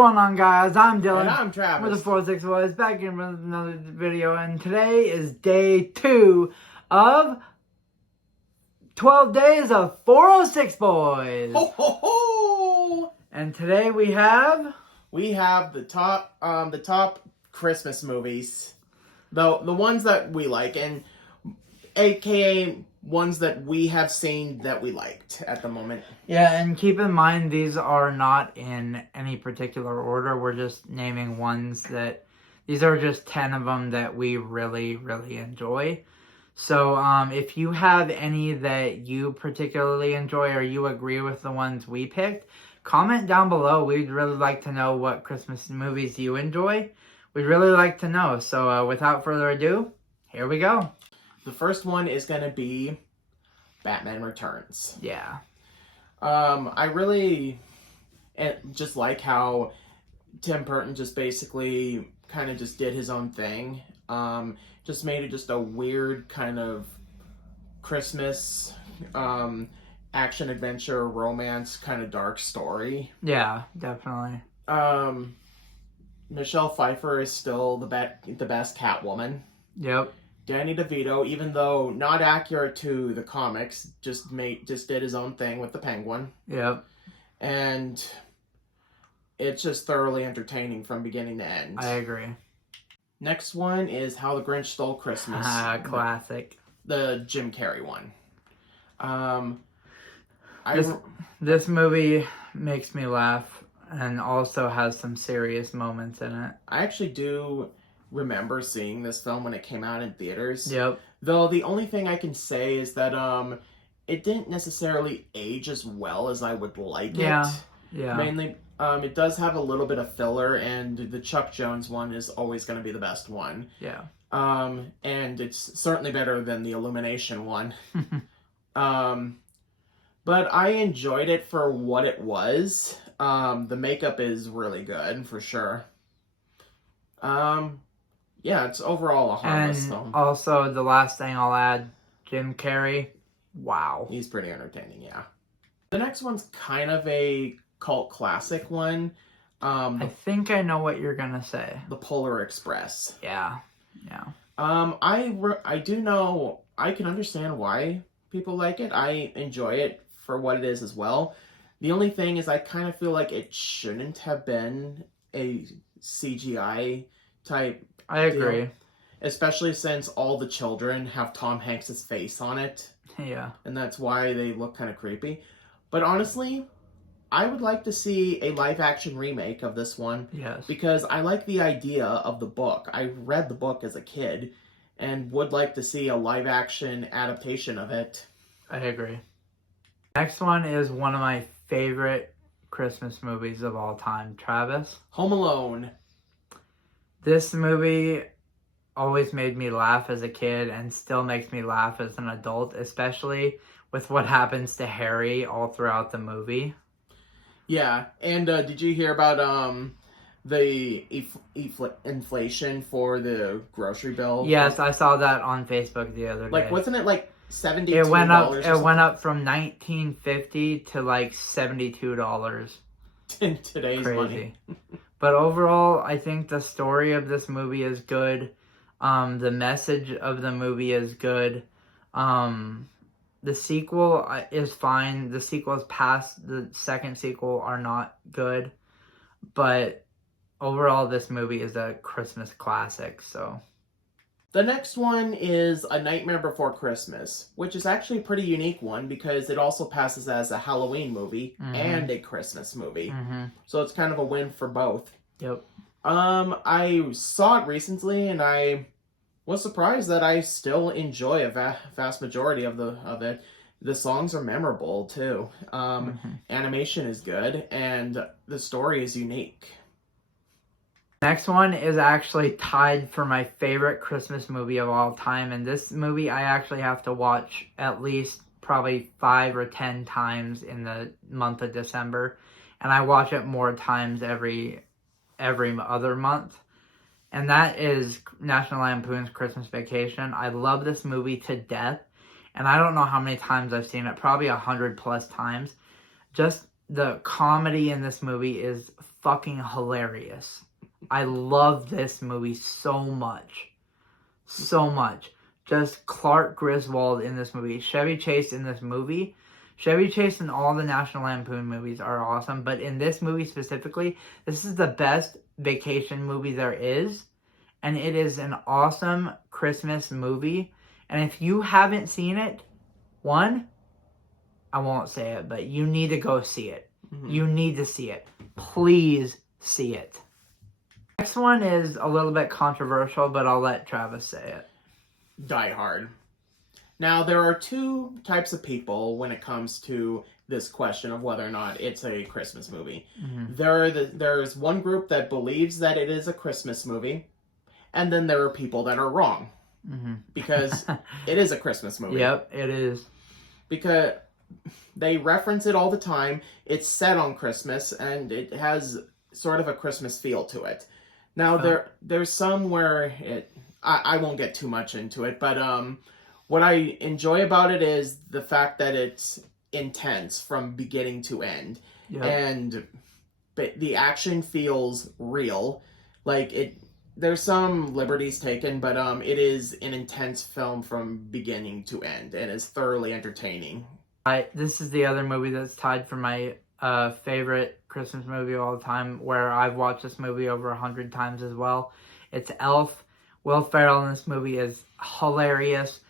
going on, guys? I'm Dylan. And I'm Travis. We're the 46 Boys, back in with another video, and today is day 2 of 12 days of 406 Boys. Ho ho ho! And today we have the top Christmas movies, the ones that we like, and AKA ones that we have seen that we liked at the moment. Yeah, and keep in mind these are not in any particular order. We're just naming ones that these are just 10 of them that we really enjoy. So if you have any that you particularly enjoy or you agree with the ones we picked, comment down below. We'd really like to know what Christmas movies you enjoy. We'd really like to know. So without further ado, here we go. The first one is going to be Batman Returns. Yeah. I really just like how Tim Burton just basically kind of just did his own thing. Just made it just a weird kind of Christmas action adventure romance kind of dark story. Yeah, definitely. Michelle Pfeiffer is still the best Catwoman. Yep. Danny DeVito, even though not accurate to the comics, just did his own thing with the Penguin. Yep. And it's just thoroughly entertaining from beginning to end. I agree. Next one is How the Grinch Stole Christmas. Classic. The Jim Carrey one. This movie makes me laugh and also has some serious moments in it. I actually do remember seeing this film when it came out in theaters. Yep. Though the only thing I can say is that it didn't necessarily age as well as I would like it. Yeah. Mainly, it does have a little bit of filler, and the Chuck Jones one is always going to be the best one. Yeah. And it's certainly better than the Illumination one. But I enjoyed it for what it was. The makeup is really good, for sure. Yeah, it's overall a harmless film. Also, the last thing I'll add, Jim Carrey, wow. He's pretty entertaining, yeah. The next one's kind of a cult classic one. I think I know what you're gonna say. The Polar Express. Yeah. I do know, I can understand why people like it. I enjoy it for what it is as well. The only thing is I kind of feel like it shouldn't have been a CGI type I agree. deal, especially since all the children have Tom Hanks' face on it. Yeah. And that's why they look kind of creepy. But honestly, I would like to see a live-action remake of this one. Yes. Because I like the idea of the book. I read the book as a kid and would like to see a live-action adaptation of it. I agree. Next one is one of my favorite Christmas movies of all time. Travis? Home Alone. This movie always made me laugh as a kid and still makes me laugh as an adult, especially with what happens to Harry all throughout the movie. Yeah, and did you hear about the inflation for the grocery bill? Yes, I saw that on Facebook the other day. Like, wasn't it like $72? It went up. It went up from $19.50 to like $72 in today's money. But overall, I think the story of this movie is good. The message of the movie is good. The sequel is fine. The sequels past the second sequel are not good. But overall, this movie is a Christmas classic, so. The next one is A Nightmare Before Christmas, which is actually a pretty unique one because it also passes as a Halloween movie and a Christmas movie. So it's kind of a win for both. Yep. I saw it recently and I was surprised that I still enjoy a vast majority of it. The songs are memorable too. Animation is good and the story is unique. Next one is actually tied for my favorite Christmas movie of all time. And this movie I actually have to watch at least probably 5 or 10 times in the month of December. And I watch it more times every other month. And that is National Lampoon's Christmas Vacation. I love this movie to death. And I don't know how many times I've seen it. Probably 100+ times. Just the comedy in this movie is fucking hilarious. I love this movie so much. So much. Just Clark Griswold in this movie. Chevy Chase in this movie. Chevy Chase in all the National Lampoon movies are awesome, but in this movie specifically, this is the best vacation movie there is, and it is an awesome Christmas movie. And if you haven't seen it, one, I won't say it, but you need to go see it. Mhm. You need to see it. Please see it. Next one is a little bit controversial, but I'll let Travis say it. Die Hard. Now, there are two types of people when it comes to this question of whether or not it's a Christmas movie. Mhm. There's one group that believes that it is a Christmas movie, and then there are people that are wrong. Mm-hmm. Because it is a Christmas movie. Yep, it is. Because they reference it all the time. It's set on Christmas, and it has sort of a Christmas feel to it. Now, there's some where I won't get too much into it, but what I enjoy about it is the fact that it's intense from beginning to end. Yep. And the action feels real. Like, there's some liberties taken, but it is an intense film from beginning to end, and is thoroughly entertaining. This is the other movie that's tied for my favorite Christmas movie of all time, where I've watched this movie over 100 times as well. It's Elf. Will Ferrell in this movie is hilarious.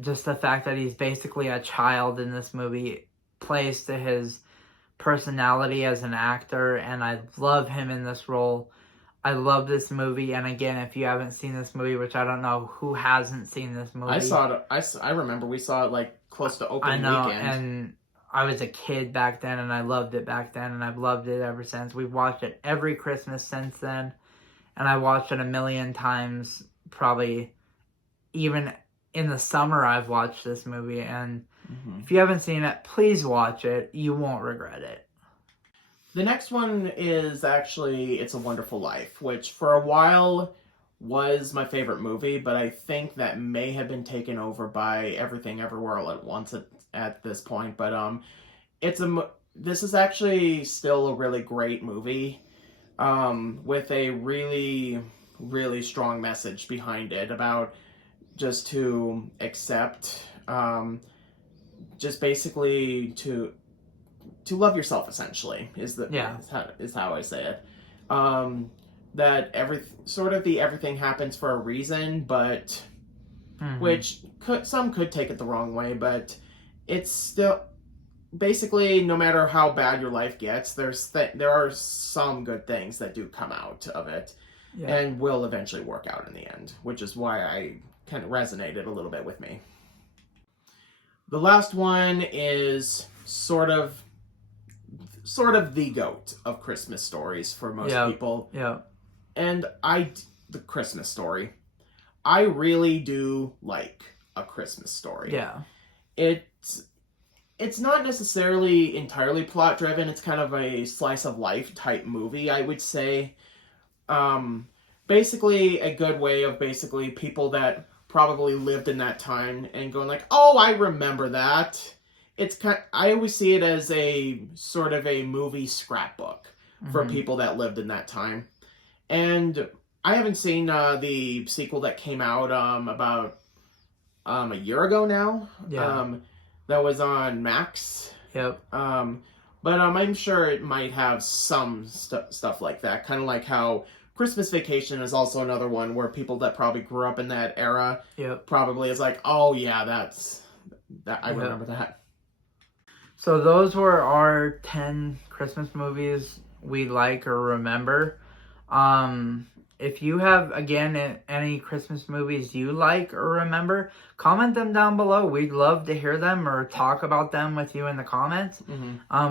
Just the fact that he's basically a child in this movie plays to his personality as an actor, and I love him in this role. I love this movie, and again, if you haven't seen this movie, which I don't know who hasn't seen this movie. I saw it. I remember we saw it like close to opening weekend. And I was a kid back then, and I loved it back then, and I've loved it ever since. We've watched it every Christmas since then, and I watched it a million times, probably even in the summer I've watched this movie, and if you haven't seen it, please watch it. You won't regret it. The next one is actually It's a Wonderful Life, which for a while was my favorite movie, but I think that may have been taken over by Everything Everywhere All at Once at this point. But this is actually still a really great movie with a really, really strong message behind it about just to accept, just basically to love yourself, essentially, is how I say it. That everything happens for a reason, but which some could take it the wrong way, but it's still basically, no matter how bad your life gets, there are some good things that do come out of it, and will eventually work out in the end, which is why I kind of resonated a little bit with me. The last one is sort of the GOAT of Christmas stories for most people. Yeah. And The Christmas Story. I really do like A Christmas Story. Yeah. It's not necessarily entirely plot driven. It's kind of a slice of life type movie, I would say. Basically a good way of people that probably lived in that time and going like, oh, I remember that. I always see it as a sort of a movie scrapbook for people that lived in that time. And I haven't seen the sequel that came out about a year ago now. Yeah. That was on Max. Yep. But I'm sure it might have some stuff like that. Kind of like how Christmas Vacation is also another one where people that probably grew up in that era probably is like, oh yeah, I remember that. So those were our 10 Christmas movies we like or remember. If you have, again, any Christmas movies you like or remember, comment them down below. We'd love to hear them or talk about them with you in the comments.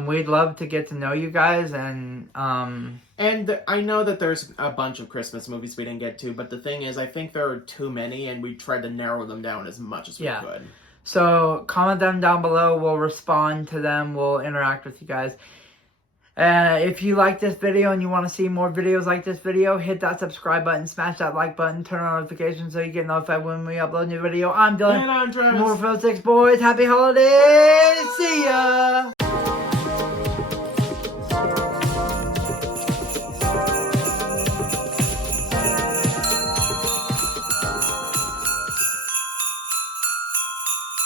We'd love to get to know you guys. And I know that there's a bunch of Christmas movies we didn't get to, but the thing is, I think there are too many, and we tried to narrow them down as much as we could. So comment them down below. We'll respond to them. We'll interact with you guys. If you like this video and you want to see more videos like this video, hit that subscribe button, smash that like button, turn on notifications so you get notified when we upload a new video. I'm Dylan. And I'm Travis. More for 6 boys. Happy holidays. See ya.